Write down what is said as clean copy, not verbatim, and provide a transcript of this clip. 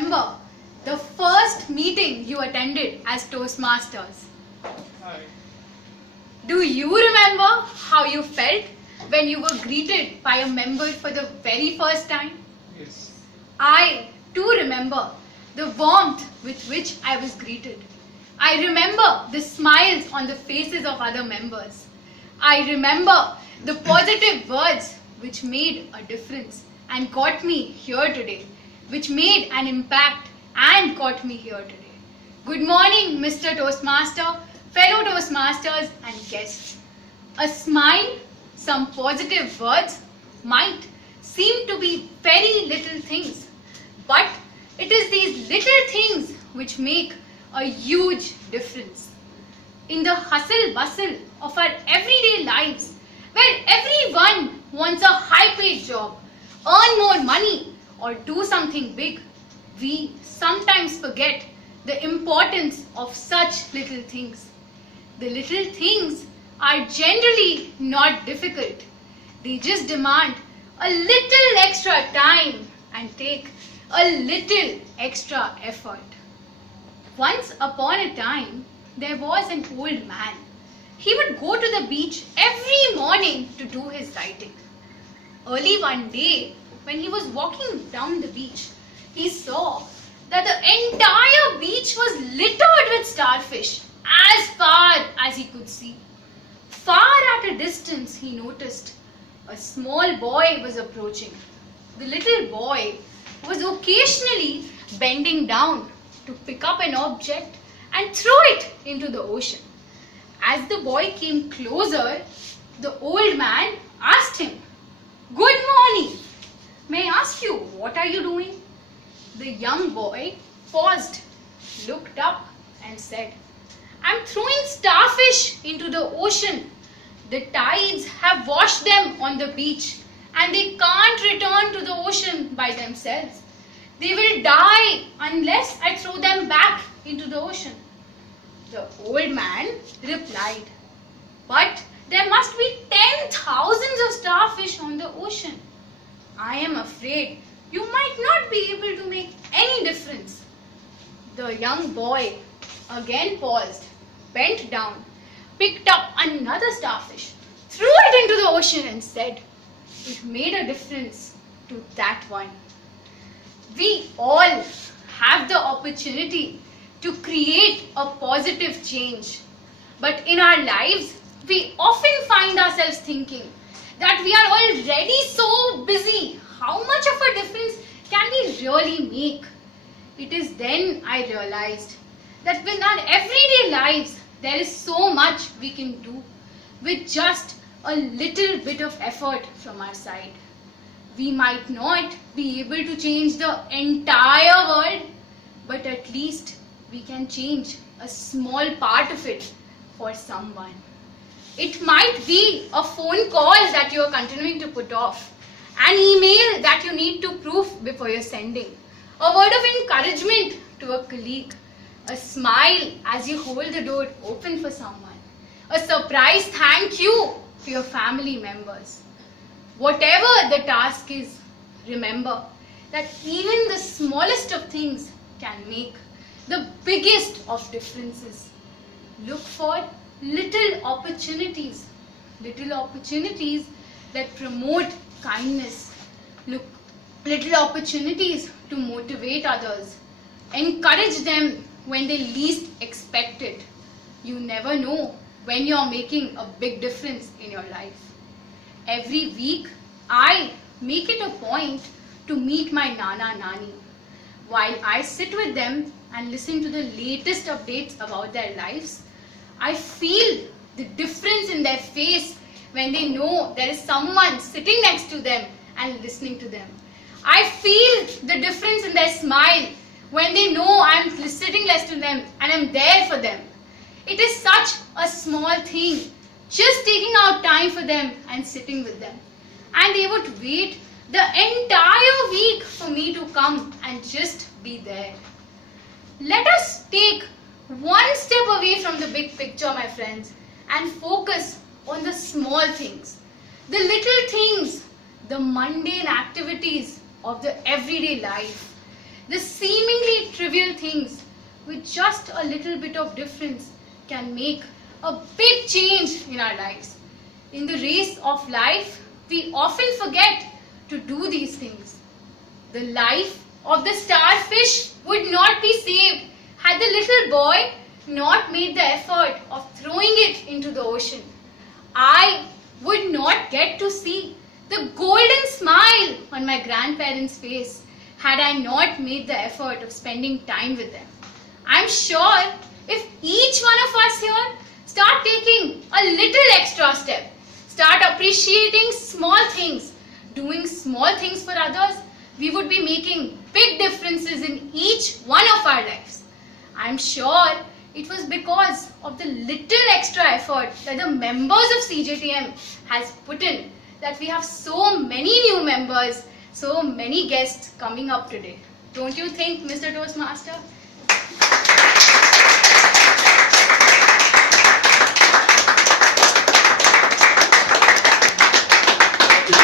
remember the first meeting you attended as Toastmasters? Hi. Do you remember how you felt when you were greeted by a member for the very first time? Yes. I too remember the warmth with which I was greeted. I remember the smiles on the faces of other members. I remember the positive words which made a difference and got me here today, which made an impact and got me here today. Good morning, Mr. Toastmaster, fellow Toastmasters and guests. A smile, some positive words might seem to be very little things, but it is these little things which make a huge difference. In the hustle bustle of our everyday lives, where everyone wants a high-paid job, earn more money, or do something big, we sometimes forget the importance of such little things. The little things are generally not difficult. They just demand a little extra time and take a little extra effort. Once upon a time, there was an old man. He would go to the beach every morning to do his writing. Early one day, when he was walking down the beach, he saw that the entire beach was littered with starfish as far as he could see. Far at a distance, he noticed a small boy was approaching. The little boy was occasionally bending down to pick up an object and throw it into the ocean. As the boy came closer, the old man asked him, "Good morning. May I ask you, what are you doing?" The young boy paused, looked up and said, "I'm throwing starfish into the ocean. The tides have washed them on the beach and they can't return to the ocean by themselves. They will die unless I throw them back into the ocean." The old man replied, "But there must be 10,000 of starfish on the ocean. I am afraid you might not be able to make any difference." The young boy again paused, bent down, picked up another starfish, threw it into the ocean and said, "It made a difference to that one." We all have the opportunity to create a positive change. But in our lives, we often find ourselves thinking that we are already so busy. How much of a difference can we really make? It is then I realized that in our everyday lives, there is so much we can do with just a little bit of effort from our side. We might not be able to change the entire world, but at least we can change a small part of it for someone. It might be a phone call that you are continuing to put off, an email that you need to proof before you're sending, a word of encouragement to a colleague, a smile as you hold the door open for someone, a surprise thank you to your family members. Whatever the task is, remember that even the smallest of things can make the biggest of differences. Look for little opportunities that promote kindness. Look, little opportunities to motivate others. Encourage them when they least expect it. You never know when you're making a big difference in your life. Every week, I make it a point to meet my Nana Nani. While I sit with them and listen to the latest updates about their lives, I feel the difference in their face when they know there is someone sitting next to them and listening to them. I feel the difference in their smile when they know I'm sitting next to them and I'm there for them. It is such a small thing, just taking out time for them and sitting with them. And they would wait the entire week for me to come and just be there. Let us take one step away from the big picture, my friends, and focus on the small things, the little things, the mundane activities of the everyday life, the seemingly trivial things with just a little bit of difference can make a big change in our lives. In the race of life, we often forget to do these things. The life of the starfish would not be saved had the little boy not made the effort of throwing it into the ocean. I would not get to see the golden smile on my grandparents' face had I not made the effort of spending time with them. I'm sure if each one of us here start taking a little extra step, start appreciating small things, doing small things for others, we would be making big differences in each one of our lives. I'm sure it was because of the little extra effort that the members of CJTM has put in that we have so many new members, so many guests coming up today. Don't you think, Mr. Toastmaster?